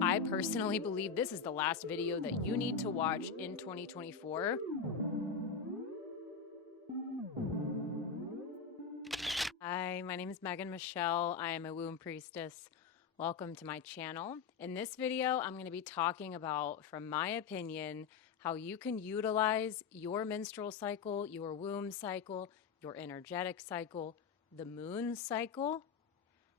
I personally believe this is the last video that you need to watch in 2024. Hi, my name is Megan Michelle. I am a womb priestess. Welcome to my channel. In this video, I'm going to be talking about, from my opinion, how you can utilize your menstrual cycle, your womb cycle, your energetic cycle, the moon cycle,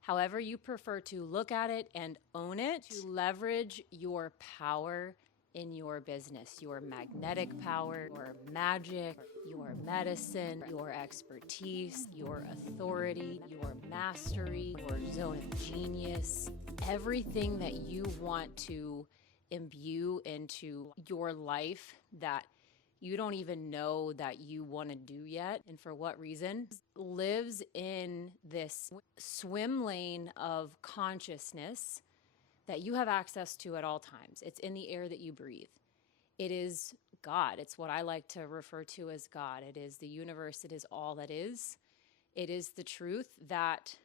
however you prefer to look at it and own it, to leverage your power in your business, your magnetic power, your magic, your medicine, your expertise, your authority, your mastery, your zone of genius, everything that you want to imbue into your life that you don't even know that you want to do yet, and for what reason, lives in this swim lane of consciousness that you have access to at all times. It's in the air that you breathe. It is God. It's what I like to refer to as God. It is the universe. It is all that is. It is the truth that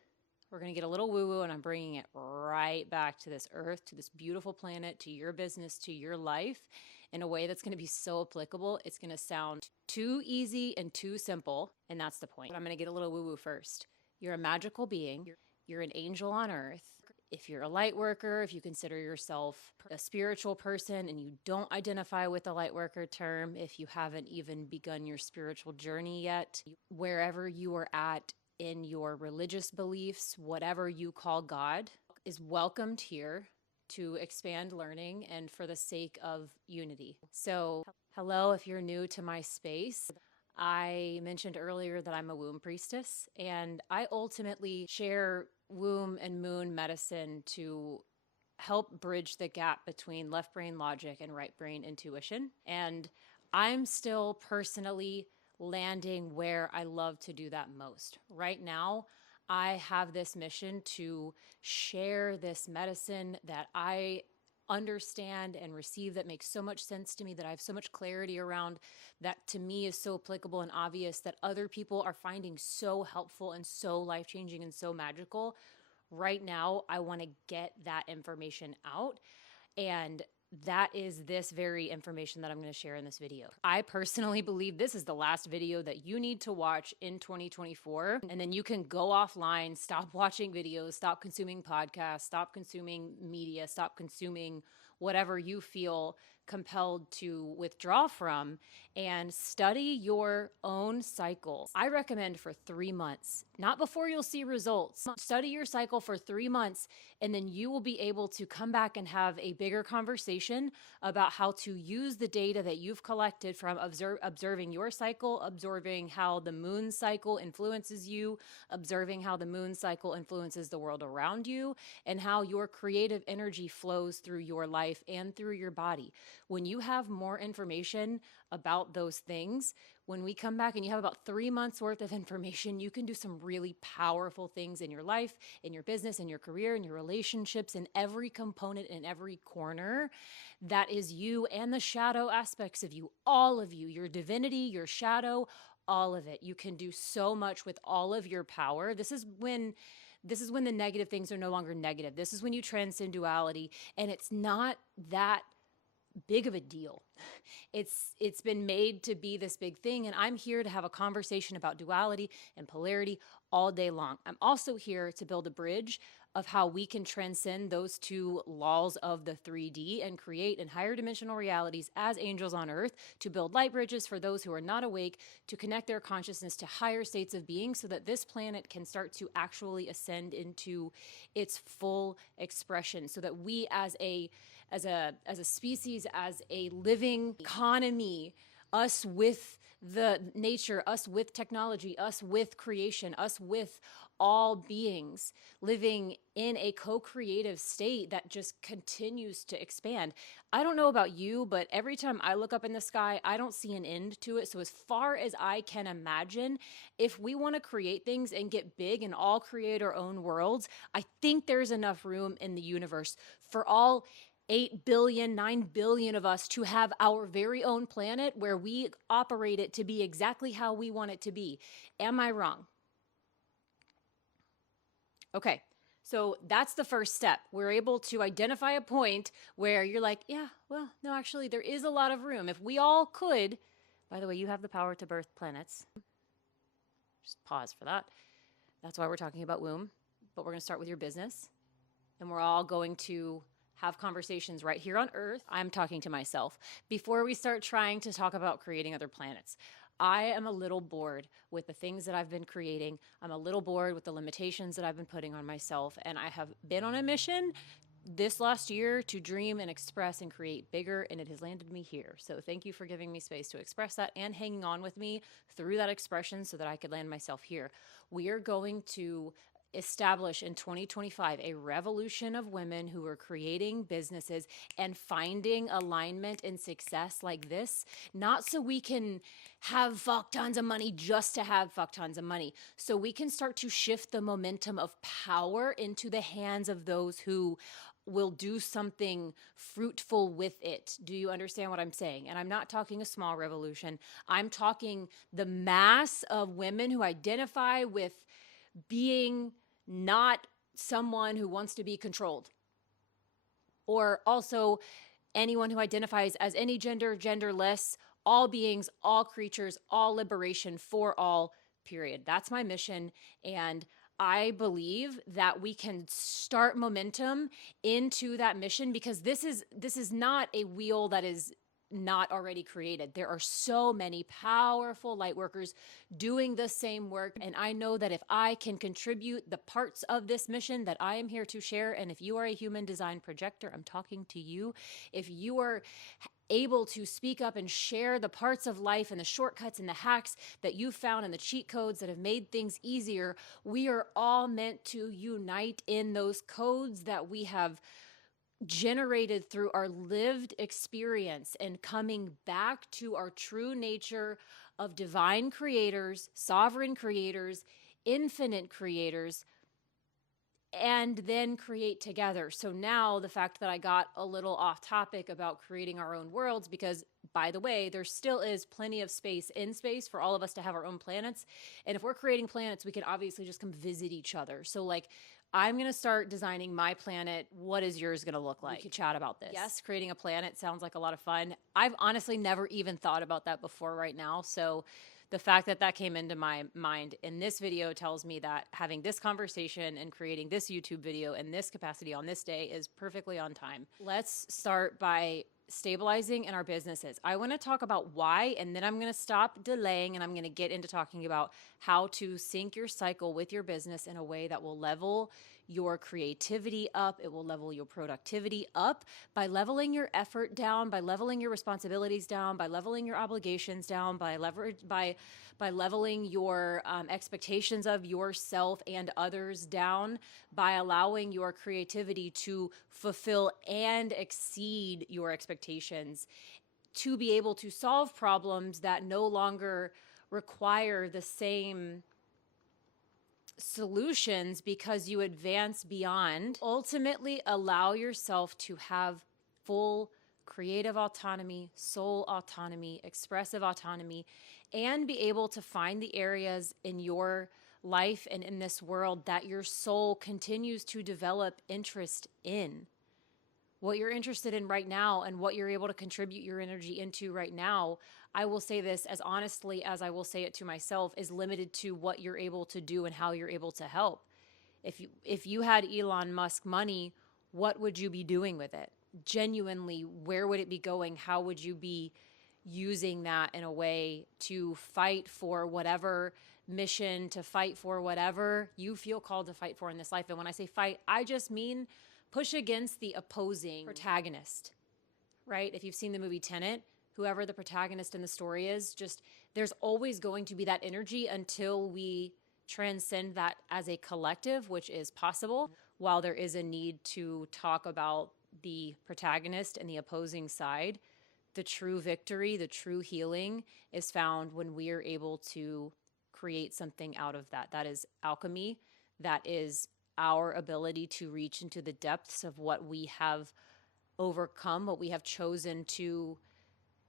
we're going to get a little woo-woo, and I'm bringing it right back to this earth, to this beautiful planet, to your business, to your life, in a way that's going to be so applicable. It's going to sound too easy and too simple, and that's the point. But I'm going to get a little woo-woo first. You're a magical being. You're an angel on earth. If you're a light worker, if you consider yourself a spiritual person and you don't identify with the light worker term, if you haven't even begun your spiritual journey yet, wherever you are at in your religious beliefs, whatever you call God is welcomed here to expand learning and for the sake of unity. So, hello, if you're new to my space. I mentioned earlier that I'm a womb priestess, and I ultimately share womb and moon medicine to help bridge the gap between left brain logic and right brain intuition. And I'm still personally landing where I love to do that most. Right now, I have this mission to share this medicine that I understand and receive, that makes so much sense to me, that I have so much clarity around, that to me is so applicable and obvious, that other people are finding so helpful and so life-changing and so magical. Right now, I want to get that information out, and that is this very information that I'm going to share in this video. I personally believe this is the last video that you need to watch in 2024. And then you can go offline, stop watching videos, stop consuming podcasts, stop consuming media, stop consuming whatever you feel compelled to withdraw from, and study your own cycles. I recommend for 3 months, not before you'll see results. Study your cycle for 3 months, and then you will be able to come back and have a bigger conversation about how to use the data that you've collected from observing your cycle, observing how the moon cycle influences you, observing how the moon cycle influences the world around you, and how your creative energy flows through your life and through your body. When you have more information about those things, when we come back and you have about 3 months worth of information, you can do some really powerful things in your life, in your business, in your career, in your relationships, in every component, in every corner that is you, and the shadow aspects of you, all of you, your divinity, your shadow, all of it. You can do so much with all of your power. This is when the negative things are no longer negative. This is when you transcend duality, and it's not that big of a deal. It's been made to be this big thing, and I'm here to have a conversation about duality and polarity all day long. I'm also here to build a bridge of how we can transcend those two laws of the 3D and create in higher dimensional realities as angels on earth, to build light bridges for those who are not awake, to connect their consciousness to higher states of being so that this planet can start to actually ascend into its full expression, so that we as a species, as a living economy, us with the nature, us with technology, us with creation, us with all beings, living in a co-creative state that just continues to expand. I don't know about you, but every time I look up in the sky, I don't see an end to it. So as far as I can imagine, if we want to create things and get big and all create our own worlds, I think there's enough room in the universe for all 8 billion, 9 billion of us to have our very own planet where we operate it to be exactly how we want it to be. Am I wrong? Okay, So that's the first step. We're able to identify a point where you're like, yeah, well, no, actually, there is a lot of room. If we all could, by the way, you have the power to birth planets. Just pause for that. That's why we're talking about womb. But we're going to start with your business. And we're all going to have conversations right here on Earth. I'm talking to myself before we start trying to talk about creating other planets. I am a little bored with the things that I've been creating. I'm a little bored with the limitations that I've been putting on myself. And I have been on a mission this last year to dream and express and create bigger, and it has landed me here. So thank you for giving me space to express that and hanging on with me through that expression so that I could land myself here. We are going to establish in 2025 a revolution of women who are creating businesses and finding alignment and success like this, not so we can have fuck tons of money just to have fuck tons of money, so we can start to shift the momentum of power into the hands of those who will do something fruitful with it. Do you understand what I'm saying? And I'm not talking a small revolution. I'm talking the mass of women who identify with being not someone who wants to be controlled, or also anyone who identifies as any gender, genderless, all beings, all creatures, all liberation for all, period. That's my mission. And I believe that we can start momentum into that mission, because this is not a wheel that is not already created. There are so many powerful light workers doing the same work. And I know that if I can contribute the parts of this mission that I am here to share, and if you are a human design projector, I'm talking to you. If you are able to speak up and share the parts of life and the shortcuts and the hacks that you found and the cheat codes that have made things easier, we are all meant to unite in those codes that we have generated through our lived experience, and coming back to our true nature of divine creators, sovereign creators, infinite creators, and then create together. So now the fact that I got a little off topic about creating our own worlds, because by the way, there still is plenty of space in space for all of us to have our own planets. And if we're creating planets, we can obviously just come visit each other. So like, I'm going to start designing my planet. What is yours going to look like? We could chat about this. Yes, creating a planet sounds like a lot of fun. I've honestly never even thought about that before right now. So the fact that that came into my mind in this video tells me that having this conversation and creating this YouTube video in this capacity on this day is perfectly on time. Let's start by stabilizing in our businesses. I want to talk about why, and then I'm going to stop delaying and I'm going to get into talking about how to sync your cycle with your business in a way that will level your creativity up. It will level your productivity up by leveling your effort down, by leveling your responsibilities down, by leveling your obligations down, by leveling your expectations of yourself and others down, by allowing your creativity to fulfill and exceed your expectations, to be able to solve problems that no longer require the same solutions because you advance beyond. Ultimately, allow yourself to have full creative autonomy, soul autonomy, expressive autonomy, and be able to find the areas in your life and in this world that your soul continues to develop interest in. What you're interested in right now and what you're able to contribute your energy into right now, I will say this as honestly as I will say it to myself, is limited to what you're able to do and how you're able to help. If you had Elon Musk money, what would you be doing with it? Genuinely, where would it be going? How would you be using that in a way to fight for whatever mission, to fight for whatever you feel called to fight for in this life? And when I say fight, I just mean push against the opposing protagonist, right? If you've seen the movie Tenet, whoever the protagonist in the story is, just there's always going to be that energy until we transcend that as a collective, which is possible. While there is a need to talk about the protagonist and the opposing side, the true victory, the true healing is found when we are able to create something out of that. That is alchemy. That is our ability to reach into the depths of what we have overcome, what we have chosen to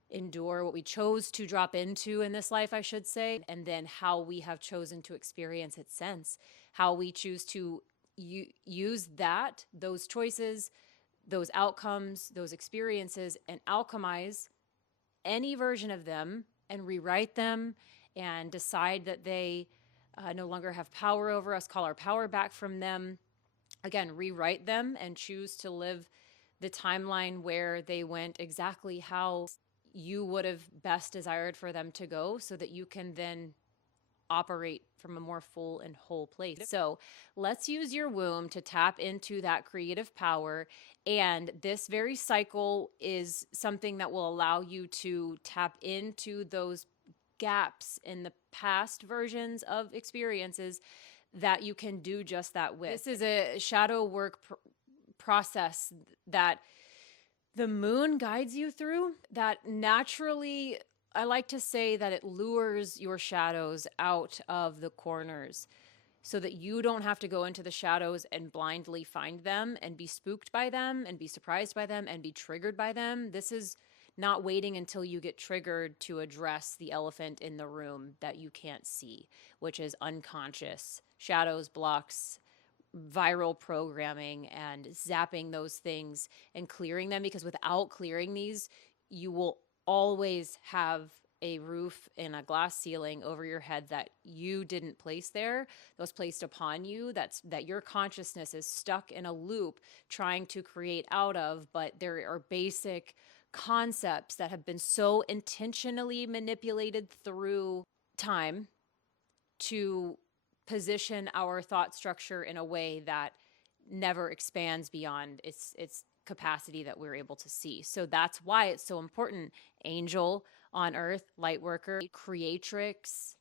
endure, what we chose to drop into in this life, I should say, and then how we have chosen to experience its sense, how we choose to you use those choices, those outcomes, those experiences, and alchemize any version of them and rewrite them and decide that they no longer have power over us, call our power back from them. Again, rewrite them and choose to live the timeline where they went exactly how you would have best desired for them to go, so that you can then operate from a more full and whole place. So let's use your womb to tap into that creative power. And this very cycle is something that will allow you to tap into those gaps in the past versions of experiences that you can do just that with. This is a shadow work process that the moon guides you through, that naturally, I like to say that it lures your shadows out of the corners so that you don't have to go into the shadows and blindly find them and be spooked by them and be surprised by them and be triggered by them. This is not waiting until you get triggered to address the elephant in the room that you can't see, which is unconscious shadows, blocks, viral programming, and zapping those things and clearing them, because without clearing these, you will always have a roof and a glass ceiling over your head that you didn't place there, that was placed upon you, that your consciousness is stuck in a loop trying to create out of. But there are basic concepts that have been so intentionally manipulated through time to position our thought structure in a way that never expands beyond its capacity that we're able to see. So that's why it's so important. Angel on earth, light worker, creatrix,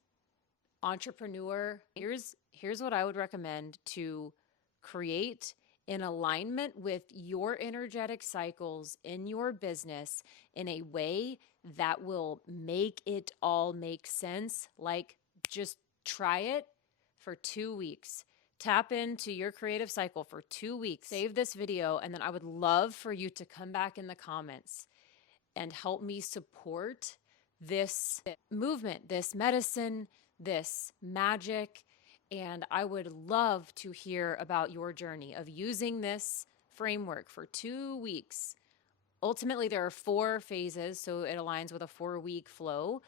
entrepreneur. Here's what I would recommend to create in alignment with your energetic cycles in your business in a way that will make it all make sense. Like, just try it for 2 weeks. Tap into your creative cycle for 2 weeks. Save this video, and then I would love for you to come back in the comments and help me support this movement, this medicine, this magic. And I would love to hear about your journey of using this framework for 2 weeks. Ultimately, there are 4 phases, so it aligns with a 4-week flow.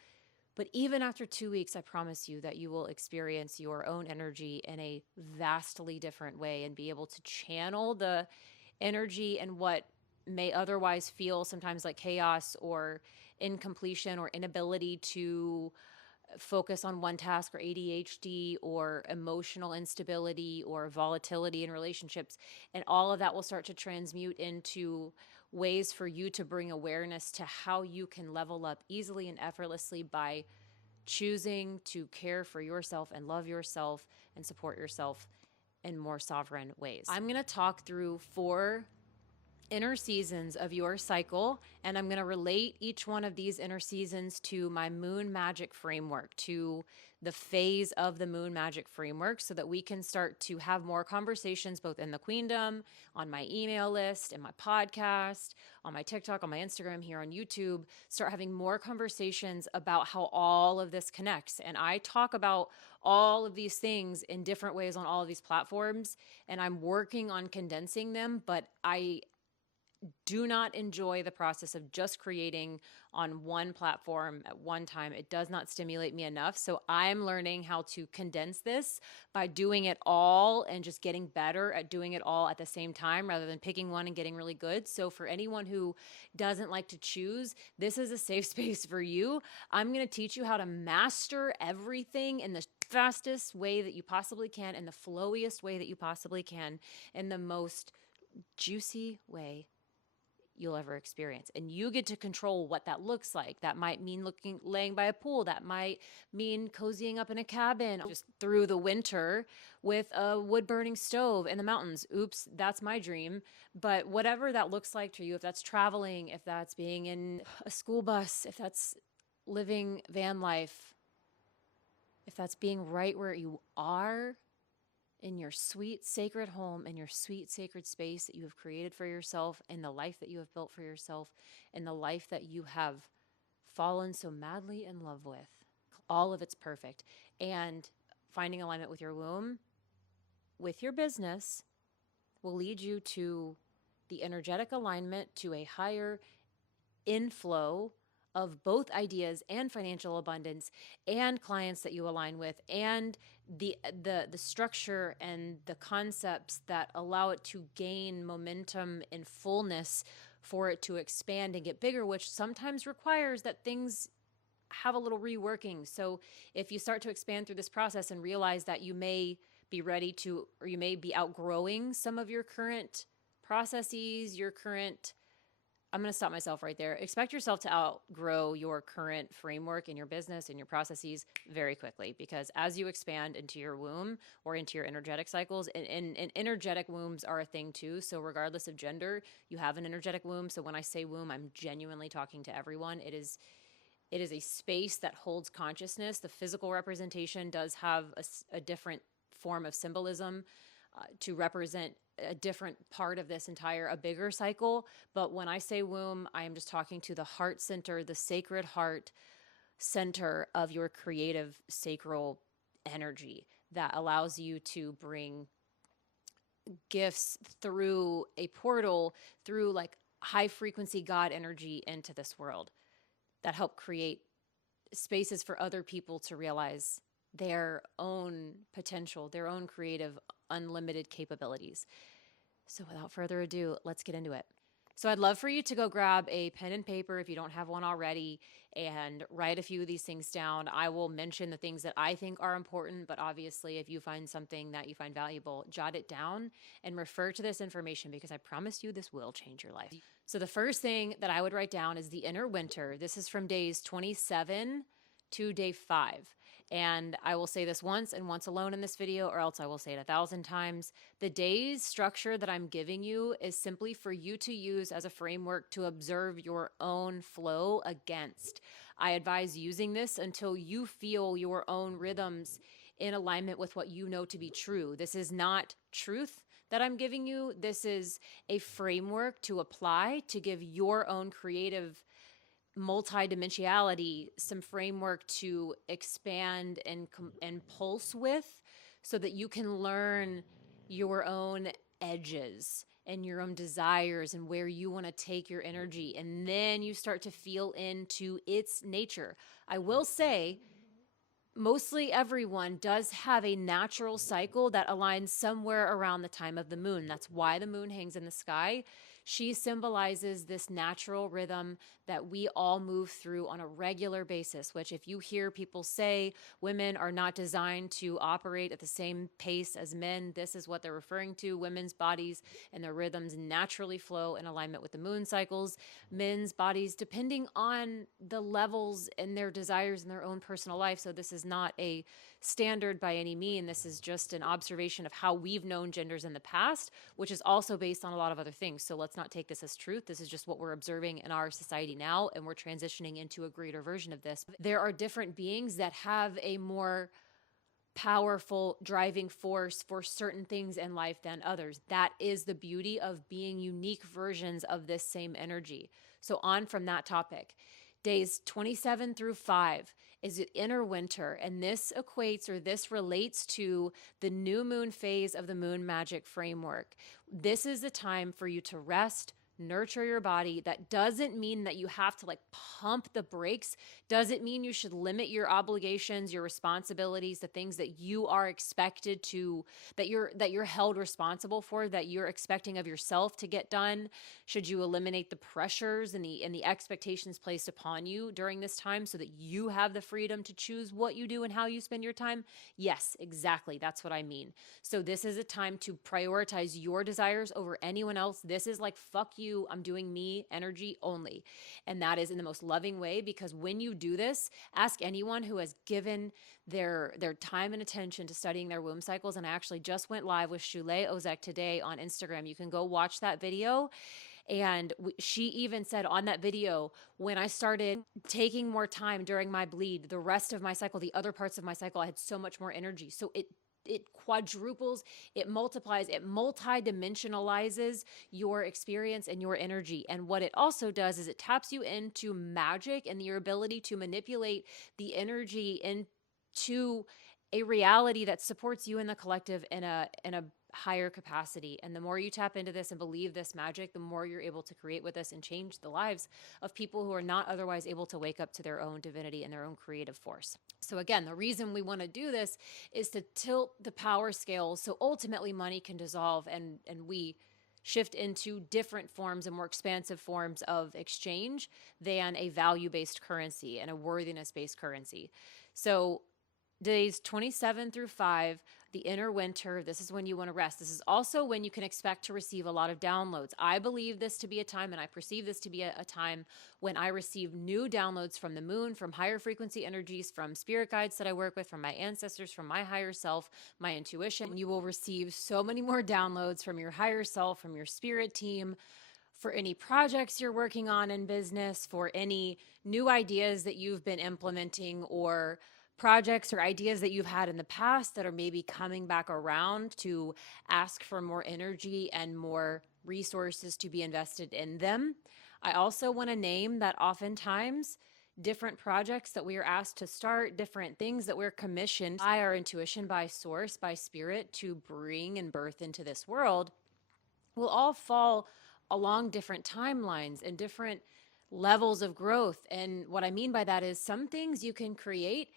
But even after 2 weeks, I promise you that you will experience your own energy in a vastly different way and be able to channel the energy and what may otherwise feel sometimes like chaos or incompletion or inability to focus on one task, or ADHD, or emotional instability, or volatility in relationships. And all of that will start to transmute into ways for you to bring awareness to how you can level up easily and effortlessly by choosing to care for yourself and love yourself and support yourself in more sovereign ways. I'm going to talk through 4 inner seasons of your cycle, and I'm going to relate each one of these inner seasons to my moon magic framework, to the phase of the moon magic framework, so that we can start to have more conversations both in the queendom, on my email list, in my podcast, on my TikTok, on my Instagram, here on YouTube, start having more conversations about how all of this connects. And I talk about all of these things in different ways on all of these platforms, and I'm working on condensing them, but I do not enjoy the process of just creating on one platform at one time. It does not stimulate me enough. So I'm learning how to condense this by doing it all and just getting better at doing it all at the same time, rather than picking one and getting really good. So for anyone who doesn't like to choose, this is a safe space for you. I'm going to teach you how to master everything in the fastest way that you possibly can, in the flowiest way that you possibly can, in the most juicy way you'll ever experience. And you get to control what that looks like. That might mean laying by a pool. That might mean cozying up in a cabin just through the winter with a wood burning stove in the mountains. Oops, that's my dream. But whatever that looks like to you, if that's traveling, if that's being in a school bus, if that's living van life, if that's being right where you are, in your sweet sacred home, in your sweet sacred space that you have created for yourself, in the life that you have built for yourself, in the life that you have fallen so madly in love with. All of it's perfect. And finding alignment with your womb, with your business will lead you to the energetic alignment, to a higher inflow of both ideas and financial abundance and clients that you align with, and the structure and the concepts that allow it to gain momentum and fullness for it to expand and get bigger, which sometimes requires that things have a little reworking. So if you start to expand through this process and realize that you may be ready to, or you may be outgrowing some of your current processes, your current, I'm going to stop myself right there. Expect yourself to outgrow your current framework in your business and your processes very quickly, because as you expand into your womb or into your energetic cycles, and energetic wombs are a thing too. So regardless of gender, you have an energetic womb. So when I say womb, I'm genuinely talking to everyone. It is a space that holds consciousness. The physical representation does have a different form of symbolism to represent a different part of this entire, a bigger cycle. But when I say womb, I am just talking to the heart center, the sacred heart center of your creative sacral energy that allows you to bring gifts through a portal, through like high frequency God energy into this world, that help create spaces for other people to realize their own potential, their own creative, unlimited capabilities. So without further ado, let's get into it. So I'd love for you to go grab a pen and paper if you don't have one already and write a few of these things down. I will mention the things that I think are important, but obviously if you find something that you find valuable, jot it down and refer to this information, because I promise you this will change your life. So the first thing that I would write down is the inner winter. This is from days 27 to day 5. And I will say this once and once alone in this video, or else I will say it 1,000 times. The day's structure that I'm giving you is simply for you to use as a framework to observe your own flow against. I advise using this until you feel your own rhythms in alignment with what you know to be true. This is not truth that I'm giving you. This is a framework to apply to give your own creative multidimensionality some framework to expand and pulse with, so that you can learn your own edges and your own desires and where you want to take your energy, and then you start to feel into its nature. I will say mostly everyone does have a natural cycle that aligns somewhere around the time of the moon. That's why the moon hangs in the sky. She symbolizes this natural rhythm that we all move through on a regular basis, which if you hear people say women are not designed to operate at the same pace as men, this is what they're referring to. Women's bodies and their rhythms naturally flow in alignment with the moon cycles. Men's bodies, depending on the levels and their desires in their own personal life. So this is not a standard by any means. This is just an observation of how we've known genders in the past, which is also based on a lot of other things. So let's not take this as truth. This is just what we're observing in our society now, and we're transitioning into a greater version of this. There are different beings that have a more powerful driving force for certain things in life than others. That is the beauty of being unique versions of this same energy. So on from that topic, days 27 through 5 is the inner winter, and this equates, or this relates to, the new moon phase of the moon magic framework. This is the time for you to rest, nurture your body. That doesn't mean that you have to like pump the brakes. Doesn't mean you should limit your obligations, your responsibilities, the things that you are expected to, that you're held responsible for, that you're expecting of yourself to get done. Should you eliminate the pressures and the expectations placed upon you during this time so that you have the freedom to choose what you do and how you spend your time? Yes, exactly. That's what I mean. So this is a time to prioritize your desires over anyone else. This is like, fuck you, I'm doing me energy only. And that is in the most loving way, because when you do this, ask anyone who has given their time and attention to studying their womb cycles. And I actually just went live with Shule Ozek today on Instagram. You can go watch that video. And she even said on that video, when I started taking more time during my bleed, the rest of my cycle, the other parts of my cycle, I had so much more energy. So it quadruples, it multiplies, it multidimensionalizes your experience and your energy. And what it also does is it taps you into magic and your ability to manipulate the energy into a reality that supports you and the collective in a higher capacity. And the more you tap into this and believe this magic, the more you're able to create with this and change the lives of people who are not otherwise able to wake up to their own divinity and their own creative force. So again, the reason we want to do this is to tilt the power scales so ultimately money can dissolve and we shift into different forms and more expansive forms of exchange than a value-based currency and a worthiness-based currency. So days 27 through 5, the inner winter, this is when you want to rest. This is also when you can expect to receive a lot of downloads. I believe this to be a time, and I perceive this to be a time when I receive new downloads from the moon, from higher frequency energies, from spirit guides that I work with, from my ancestors, from my higher self, my intuition. You will receive so many more downloads from your higher self, from your spirit team, for any projects you're working on in business, for any new ideas that you've been implementing, or projects or ideas that you've had in the past that are maybe coming back around to ask for more energy and more resources to be invested in them. I also want to name that oftentimes different projects that we are asked to start, different things that we're commissioned by our intuition, by source, by spirit to bring and birth into this world will all fall along different timelines and different levels of growth. And what I mean by that is some things you can create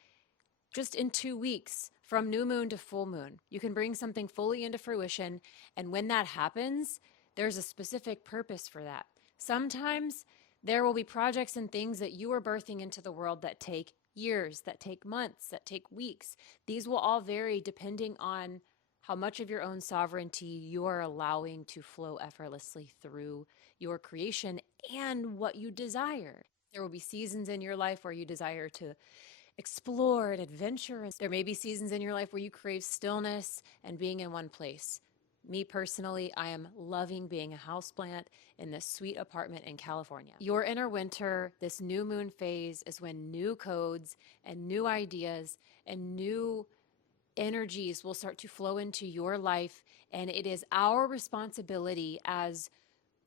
just in 2 weeks from new moon to full moon. You can bring something fully into fruition. And when that happens, there's a specific purpose for that. Sometimes there will be projects and things that you are birthing into the world that take years, that take months, that take weeks. These will all vary depending on how much of your own sovereignty you are allowing to flow effortlessly through your creation and what you desire. There will be seasons in your life where you desire to explore and adventure. There may be seasons in your life where you crave stillness and being in one place. Me personally, I am loving being a houseplant in this sweet apartment in California. Your inner winter, this new moon phase, is when new codes and new ideas and new energies will start to flow into your life. And it is our responsibility as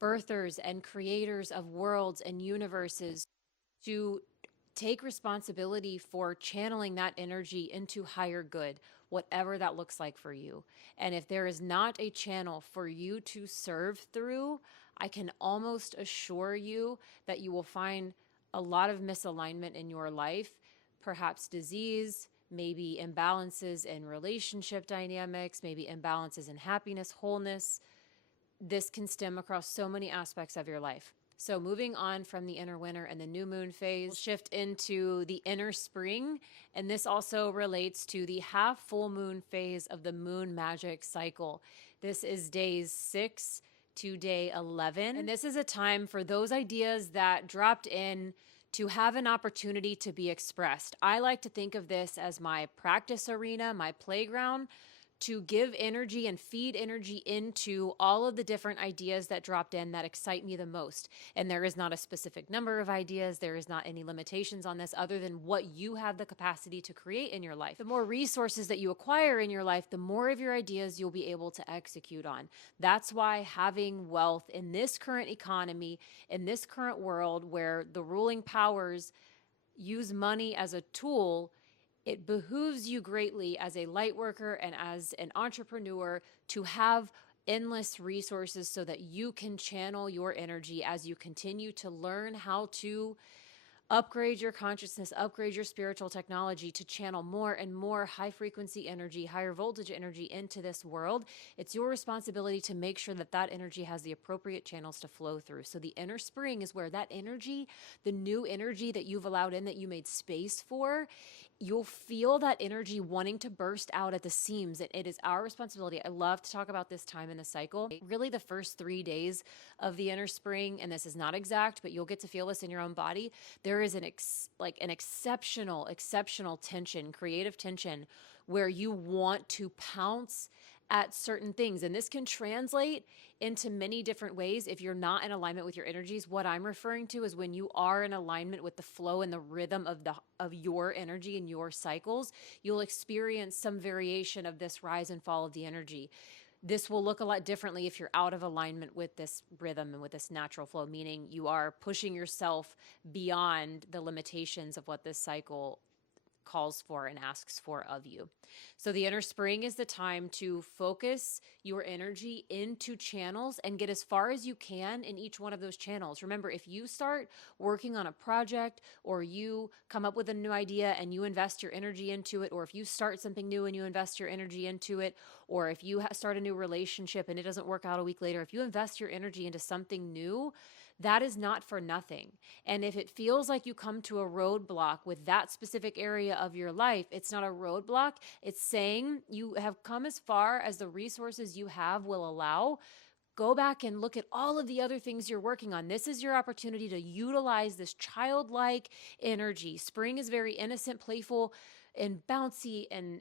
birthers and creators of worlds and universes to take responsibility for channeling that energy into higher good, whatever that looks like for you. And if there is not a channel for you to serve through, I can almost assure you that you will find a lot of misalignment in your life, perhaps disease, maybe imbalances in relationship dynamics, maybe imbalances in happiness, wholeness. This can stem across so many aspects of your life. So moving on from the inner winter and the new moon phase, we'll shift into the inner spring. And this also relates to the half full moon phase of the moon magic cycle. This is days 6 to day 11. And this is a time for those ideas that dropped in to have an opportunity to be expressed. I like to think of this as my practice arena, my playground, to give energy and feed energy into all of the different ideas that dropped in that excite me the most. And there is not a specific number of ideas. There is not any limitations on this other than what you have the capacity to create in your life. The more resources that you acquire in your life, the more of your ideas you'll be able to execute on. That's why having wealth in this current economy, in this current world where the ruling powers use money as a tool, it behooves you greatly as a light worker and as an entrepreneur to have endless resources so that you can channel your energy as you continue to learn how to upgrade your consciousness, upgrade your spiritual technology to channel more and more high frequency energy, higher voltage energy into this world. It's your responsibility to make sure that that energy has the appropriate channels to flow through. So the inner spring is where that energy, the new energy that you've allowed in, that you made space for, you'll feel that energy wanting to burst out at the seams. It is our responsibility. I love to talk about this time in the cycle. Really the first 3 days of the inner spring, and this is not exact, but you'll get to feel this in your own body. There is an exceptional tension, creative tension, where you want to pounce at certain things. And this can translate into many different ways if you're not in alignment with your energies. What I'm referring to is when you are in alignment with the flow and the rhythm of your energy and your cycles, you'll experience some variation of this rise and fall of the energy. This will look a lot differently if you're out of alignment with this rhythm and with this natural flow, meaning you are pushing yourself beyond the limitations of what this cycle calls for and asks for of you. So the inner spring is the time to focus your energy into channels and get as far as you can in each one of those channels. Remember, if you start working on a project or you come up with a new idea and you invest your energy into it, or if you start something new and you invest your energy into it, or if you start a new relationship and it doesn't work out a week later, if you invest your energy into something new, that is not for nothing. And if it feels like you come to a roadblock with that specific area of your life, it's not a roadblock. It's saying you have come as far as the resources you have will allow. Go back and look at all of the other things you're working on. This is your opportunity to utilize this childlike energy. Spring is very innocent, playful, and bouncy and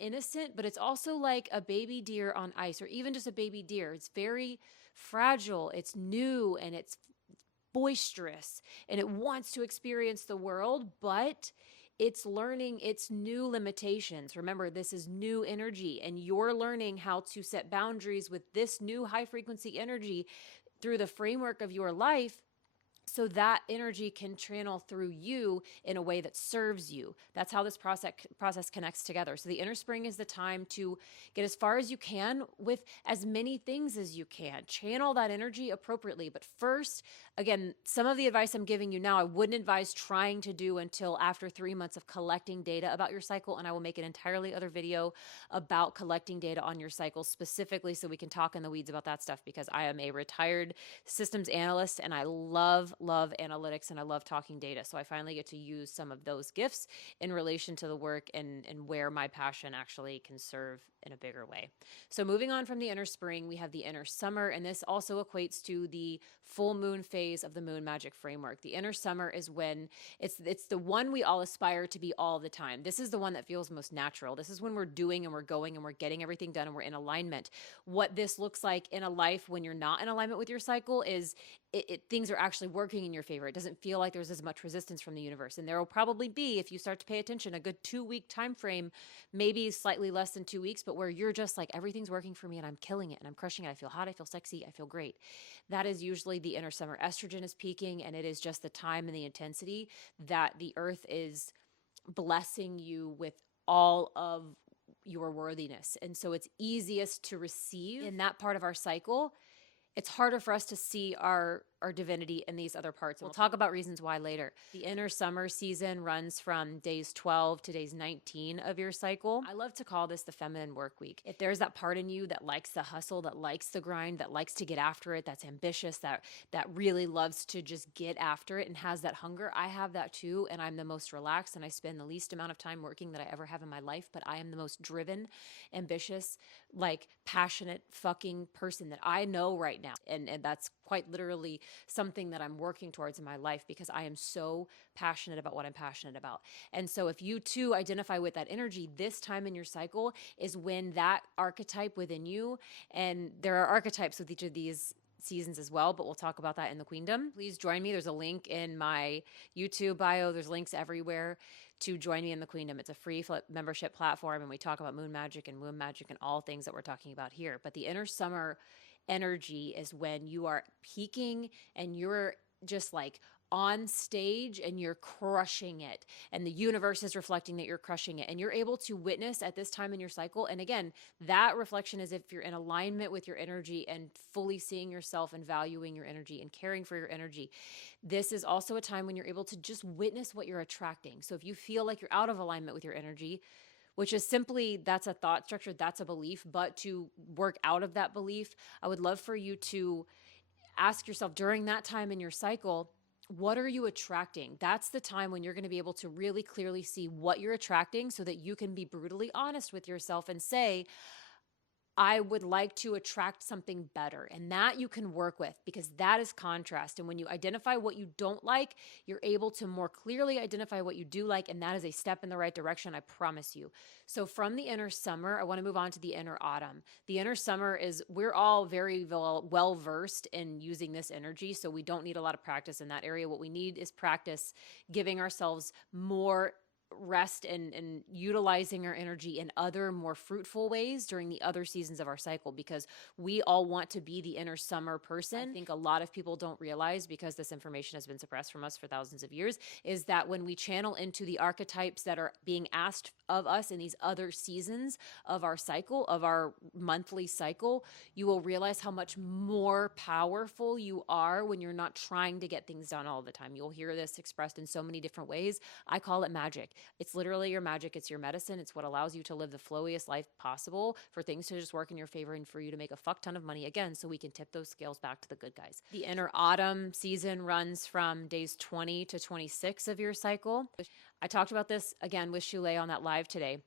innocent, but it's also like a baby deer on ice, or even just a baby deer. It's very fragile, it's new, and it's boisterous, and it wants to experience the world, but it's learning its new limitations. Remember, this is new energy, and you're learning how to set boundaries with this new high frequency energy through the framework of your life, so that energy can channel through you in a way that serves you. That's how this process connects together. So the inner spring is the time to get as far as you can with as many things as you can. Channel that energy appropriately. But first, again, some of the advice I'm giving you now, I wouldn't advise trying to do until after 3 months of collecting data about your cycle. And I will make an entirely other video about collecting data on your cycle specifically, so we can talk in the weeds about that stuff, because I am a retired systems analyst and I love analytics and I love talking data. So I finally get to use some of those gifts in relation to the work and where my passion actually can serve in a bigger way. So moving on from the inner spring, we have the inner summer, and this also equates to the full moon phase of the moon magic framework. The inner summer is when it's the one we all aspire to be all the time. This is the one that feels most natural. This is when we're doing and we're going and we're getting everything done and we're in alignment. What this looks like in a life when you're not in alignment with your cycle is things are actually working in your favor. It doesn't feel like there's as much resistance from the universe. And there will probably be, if you start to pay attention, a good 2-week time frame, maybe slightly less than 2 weeks, but where you're just like, everything's working for me and I'm killing it and I'm crushing it. I feel hot, I feel sexy, I feel great. That is usually the inner summer. Estrogen is peaking, and it is just the time and the intensity that the earth is blessing you with all of your worthiness. And so it's easiest to receive in that part of our cycle. It's harder for us to see our divinity in these other parts. And we'll talk about reasons why later. The inner summer season runs from days 12 to days 19 of your cycle. I love to call this the feminine work week. If there's that part in you that likes the hustle, that likes the grind, that likes to get after it, that's ambitious, that really loves to just get after it and has that hunger, I have that too. And I'm the most relaxed, and I spend the least amount of time working that I ever have in my life, but I am the most driven, ambitious, like passionate fucking person that I know right now. And that's quite literally something that I'm working towards in my life, because I am so passionate about what I'm passionate about. And so if you too identify with that energy, this time in your cycle is when that archetype within you, and there are archetypes with each of these seasons as well, but we'll talk about that in the Queendom. Please join me. There's a link in my YouTube bio. There's links everywhere to join me in the Queendom. It's a free membership platform, and we talk about moon magic and womb magic and all things that we're talking about here. But the inner summer energy is when you are peaking and you're just like on stage and you're crushing it, and the universe is reflecting that you're crushing it, and you're able to witness at this time in your cycle. And again, that reflection is if you're in alignment with your energy and fully seeing yourself and valuing your energy and caring for your energy. This is also a time when you're able to just witness what you're attracting. So if you feel like you're out of alignment with your energy, which is simply, that's a thought structure, that's a belief, but to work out of that belief, I would love for you to ask yourself during that time in your cycle, what are you attracting? That's the time when you're going to be able to really clearly see what you're attracting, so that you can be brutally honest with yourself and say, I would like to attract something better. And that you can work with, because that is contrast. And when you identify what you don't like, you're able to more clearly identify what you do like. And that is a step in the right direction, I promise you. So from the inner summer, I want to move on to the inner autumn. The inner summer is, we're all very well versed in using this energy. So we don't need a lot of practice in that area. What we need is practice giving ourselves more rest and utilizing our energy in other more fruitful ways during the other seasons of our cycle, because we all want to be the inner summer person. I think a lot of people don't realize, because this information has been suppressed from us for thousands of years, is that when we channel into the archetypes that are being asked of us in these other seasons of our cycle, of our monthly cycle, you will realize how much more powerful you are when you're not trying to get things done all the time. You'll hear this expressed in so many different ways. I call it magic. It's literally your magic. It's your medicine. It's what allows you to live the flowiest life possible, for things to just work in your favor and for you to make a fuck ton of money again, so we can tip those scales back to the good guys. The inner autumn season runs from days 20 to 26 of your cycle. I talked about this again with Shule on that live today.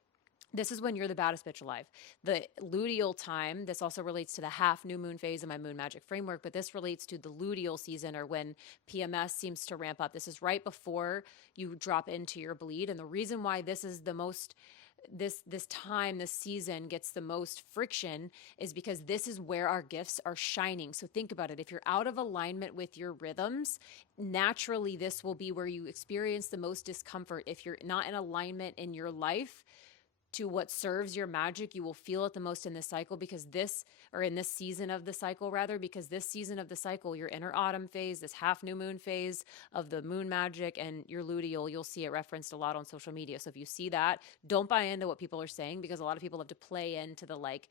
This is when you're the baddest bitch alive. The luteal time, this also relates to the half new moon phase of my moon magic framework, but this relates to the luteal season, or when PMS seems to ramp up. This is right before you drop into your bleed. And the reason why this is the most, this season gets the most friction, is because this is where our gifts are shining. So think about it. If you're out of alignment with your rhythms, naturally this will be where you experience the most discomfort. If you're not in alignment in your life to what serves your magic, you will feel it the most in this cycle, because this, or in this season of the cycle rather, because this season of the cycle, your inner autumn phase, this half new moon phase of the moon magic, and your luteal, you'll see it referenced a lot on social media. So if you see that, don't buy into what people are saying, because a lot of people have to play into the like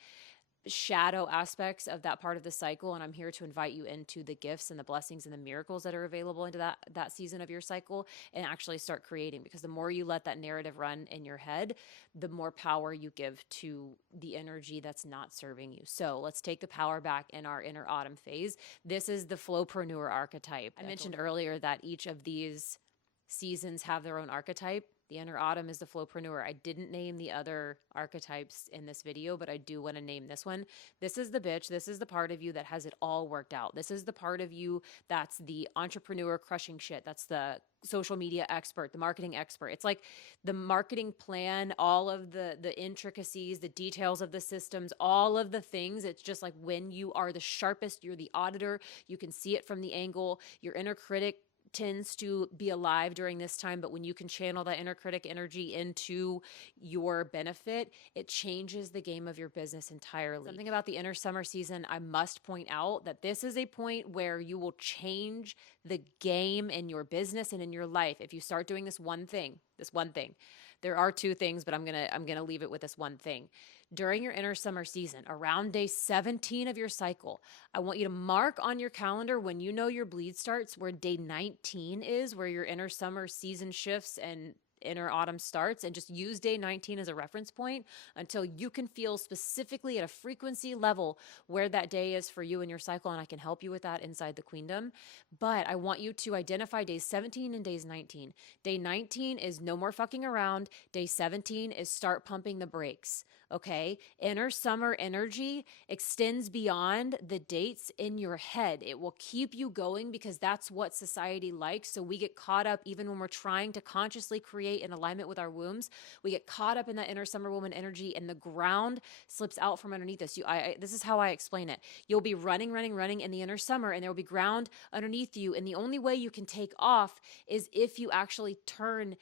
shadow aspects of that part of the cycle. And I'm here to invite you into the gifts and the blessings and the miracles that are available into that season of your cycle, and actually start creating, because the more you let that narrative run in your head, the more power you give to the energy that's not serving you. So let's take the power back in our inner autumn phase. This is the flowpreneur archetype. I mentioned earlier that each of these seasons have their own archetype. The inner autumn is the flowpreneur. I didn't name the other archetypes in this video, but I do want to name this one. This is the bitch. This is the part of you that has it all worked out. This is the part of you that's the entrepreneur crushing shit. That's the social media expert, the marketing expert. It's like the marketing plan, all of the intricacies, the details of the systems, all of the things. It's just like when you are the sharpest, you're the auditor. You can see it from the angle. Your inner critic tends to be alive during this time, but when you can channel that inner critic energy into your benefit, it changes the game of your business entirely. Something about the inner summer season, I must point out that this is a point where you will change the game in your business and in your life if you start doing this one thing. There are two things, but I'm gonna leave it with this one thing. During your inner summer season, around day 17 of your cycle, I want you to mark on your calendar when you know your bleed starts, where day 19 is, where your inner summer season shifts and inner autumn starts, and just use day 19 as a reference point until you can feel specifically at a frequency level where that day is for you in your cycle. And I can help you with that inside the queendom. But I want you to identify days 17 and days 19. Day 19 is no more fucking around. Day 17 is start pumping the brakes. Okay. Inner summer energy extends beyond the dates in your head. It will keep you going, because that's what society likes. So we get caught up, even when we're trying to consciously create in alignment with our wombs, we get caught up in that inner summer woman energy, and the ground slips out from underneath us. This is how I explain it. You'll be running in the inner summer, and there will be ground underneath you. And the only way you can take off is if you actually turn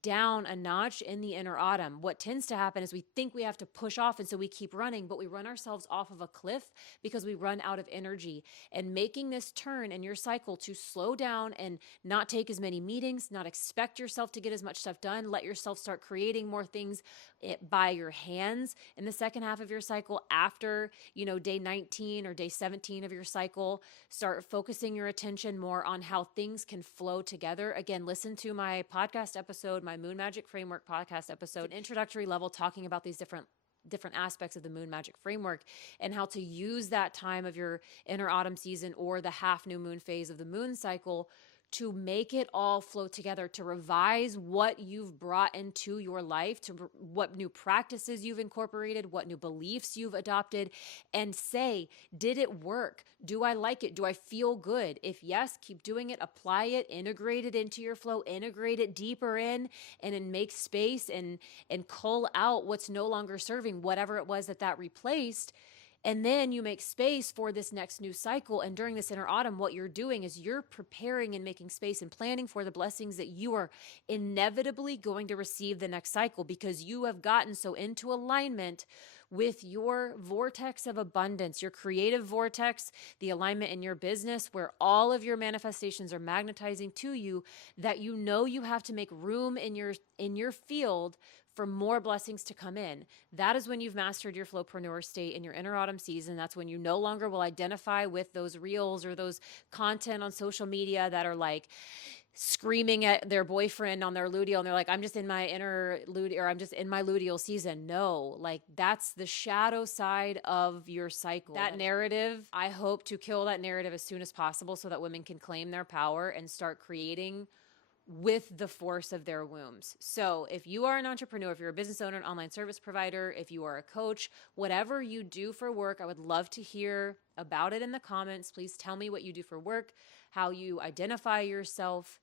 down a notch in the inner autumn. What tends to happen is we think we have to push off, and so we keep running, but we run ourselves off of a cliff because we run out of energy. And making this turn in your cycle to slow down and not take as many meetings, not expect yourself to get as much stuff done, let yourself start creating more things by your hands in the second half of your cycle, after, day 19 or day 17 of your cycle. Start focusing your attention more on how things can flow together. Again, listen to my podcast episode, my Moon Magic Framework podcast episode, an introductory level, talking about these different aspects of the Moon Magic Framework and how to use that time of your inner autumn season or the half new moon phase of the moon cycle to make it all flow together, to revise what you've brought into your life, to what new practices you've incorporated, what new beliefs you've adopted, and say, did it work? Do I like it? Do I feel good? If yes, keep doing it, apply it, integrate it into your flow, integrate it deeper in, and then make space and cull out what's no longer serving, whatever it was that replaced. And then you make space for this next new cycle. And during this inner autumn, what you're doing is you're preparing and making space and planning for the blessings that you are inevitably going to receive the next cycle, because you have gotten so into alignment with your vortex of abundance, your creative vortex, the alignment in your business where all of your manifestations are magnetizing to you, that you know you have to make room in your field for more blessings to come in. That is when you've mastered your flowpreneur state in your inner autumn season. That's when you no longer will identify with those reels or those content on social media that are like screaming at their boyfriend on their luteal, and they're like, I'm just in my inner luteal, or I'm just in my luteal season. No, like that's the shadow side of your cycle. That narrative, I hope to kill that narrative as soon as possible so that women can claim their power and start creating with the force of their wombs. So if you are an entrepreneur, if you're a business owner, an online service provider, if you are a coach, whatever you do for work, I would love to hear about it in the comments. Please tell me what you do for work, how you identify yourself.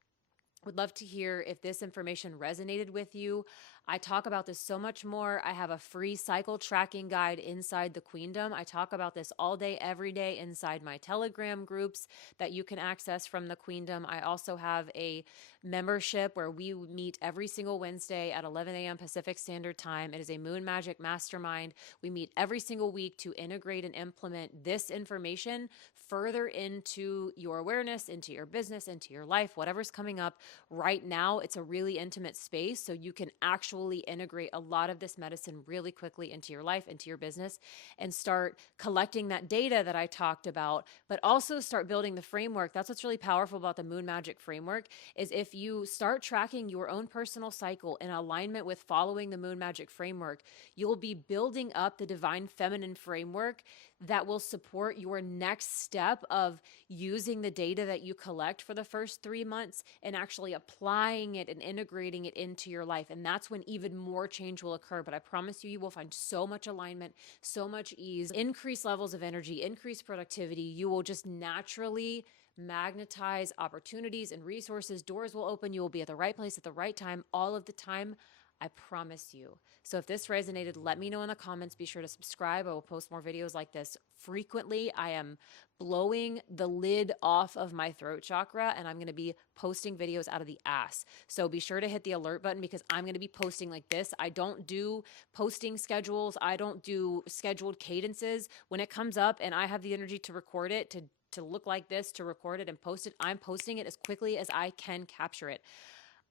Would love to hear if this information resonated with you. I talk about this so much more. I have a free cycle tracking guide inside the Queendom. I talk about this all day, every day inside my Telegram groups that you can access from the Queendom. I also have a membership where we meet every single Wednesday at 11 a.m. Pacific Standard Time. It is a Moon Magic Mastermind. We meet every single week to integrate and implement this information further into your awareness, into your business, into your life, whatever's coming up. Right now, it's a really intimate space, so you can actually integrate a lot of this medicine really quickly into your life, into your business, and start collecting that data that I talked about, but also start building the framework. That's what's really powerful about the Moon Magic framework, is if you start tracking your own personal cycle in alignment with following the Moon Magic framework, you'll be building up the divine feminine framework that will support your next step of using the data that you collect for the first 3 months and actually applying it and integrating it into your life. And that's when even more change will occur. But I promise you, you will find so much alignment, so much ease, increased levels of energy, increased productivity. You will just naturally magnetize opportunities and resources. Doors will open. You will be at the right place at the right time, all of the time. I promise you. So if this resonated, let me know in the comments. Be sure to subscribe. I will post more videos like this frequently. I am blowing the lid off of my throat chakra, and I'm going to be posting videos out of the ass. So be sure to hit the alert button, because I'm going to be posting like this. I don't do posting schedules. I don't do scheduled cadences. When it comes up and I have the energy to record it, to look like this, to record it and post it, I'm posting it as quickly as I can capture it.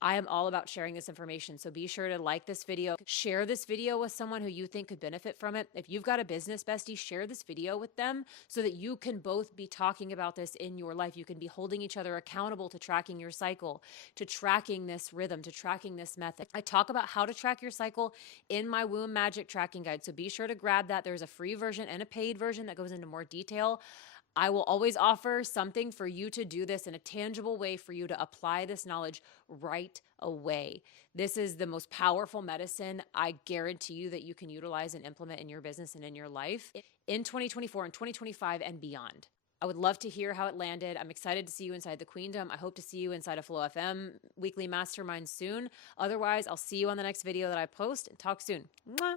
I am all about sharing this information. So be sure to like this video, share this video with someone who you think could benefit from it. If you've got a business bestie, share this video with them so that you can both be talking about this in your life. You can be holding each other accountable to tracking your cycle, to tracking this rhythm, to tracking this method. I talk about how to track your cycle in my Womb Magic Tracking Guide. So be sure to grab that. There's a free version and a paid version that goes into more detail. I will always offer something for you to do this in a tangible way, for you to apply this knowledge right away. This is the most powerful medicine I guarantee you that you can utilize and implement in your business and in your life in 2024 and 2025 and beyond. I would love to hear how it landed. I'm excited to see you inside the Queendom. I hope to see you inside a Flow FM weekly mastermind soon. Otherwise, I'll see you on the next video that I post, and talk soon. Mwah.